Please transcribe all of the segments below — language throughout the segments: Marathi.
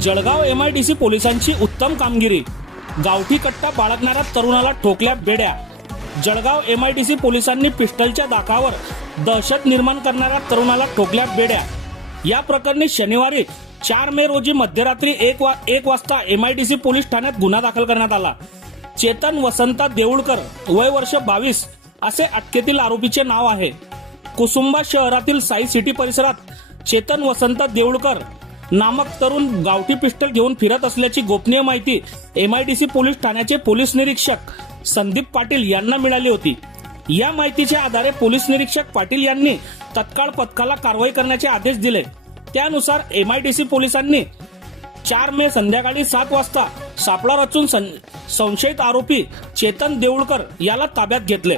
Jalgaon M I T C पोलिसांची उत्तम कामगिरी. गावठी कट्टा बाळगणाऱ्या तरुणाला ठोकल्या बेड्या. Jalgaon M I T C पोलिसांनी पिस्टलच्या दाखावर दहशत निर्माण करणाऱ्या तरुणाला ठोकल्या बेड्या. या प्रकरणी शनिवारी चार मे रोजी मध्यरात्री एक वा एक वाजता M I T C police ठाण्यात गुन्हा दाखल करण्यात आला. चेतन वसंता देऊळकर वय वर्ष बावीस असे अटकेतील आरोपीचे नाव आहे. कुसुंबा शहरातील साई सिटी परिसरात चेतन वसंत देऊळकर नामक तरुण गावठी पिस्टल घेऊन फिरत असल्याची गोपनीय माहिती एमआयडीसी पोलीस ठाण्याचे पोलीस निरीक्षक संदीप पाटील यांना मिळाली होती. या माहितीच्या आधारे पोलीस निरीक्षक पाटील यांनी तत्काळ पथकाला कारवाई करण्याचे आदेश दिले. त्यानुसार एमआयडीसी पोलिसांनी चार मे संध्याकाळी सात वाजता सापळा रचून सं- संशयित आरोपी चेतन देऊळकर याला ताब्यात घेतले.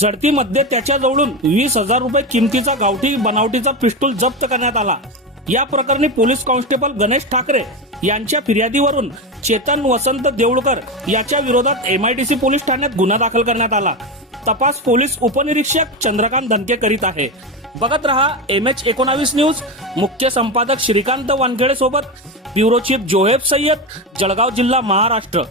झडतीमध्ये त्याच्याजवळून वीस हजार रुपये किमतीचा गावठी बनावटीचा पिस्तूल जप्त करण्यात आला. या प्रकरणी पोलीस कॉन्स्टेबल गणेश ठाकरे यांच्या फिर्यादीवरून चेतन वसंत देऊळकर याच्या विरोधात एमआयडीसी पोलीस ठाण्यात गुन्हा दाखल करण्यात आला. तपास पोलीस उपनिरीक्षक चंद्रकांत धनके करीत आहे. बघत रहा एम एच एकोणावीस न्यूज. मुख्य संपादक श्रीकांत वानखेडे सोबत ब्युरो चीफ जोहेब सय्यद जळगाव जिल्हा महाराष्ट्र.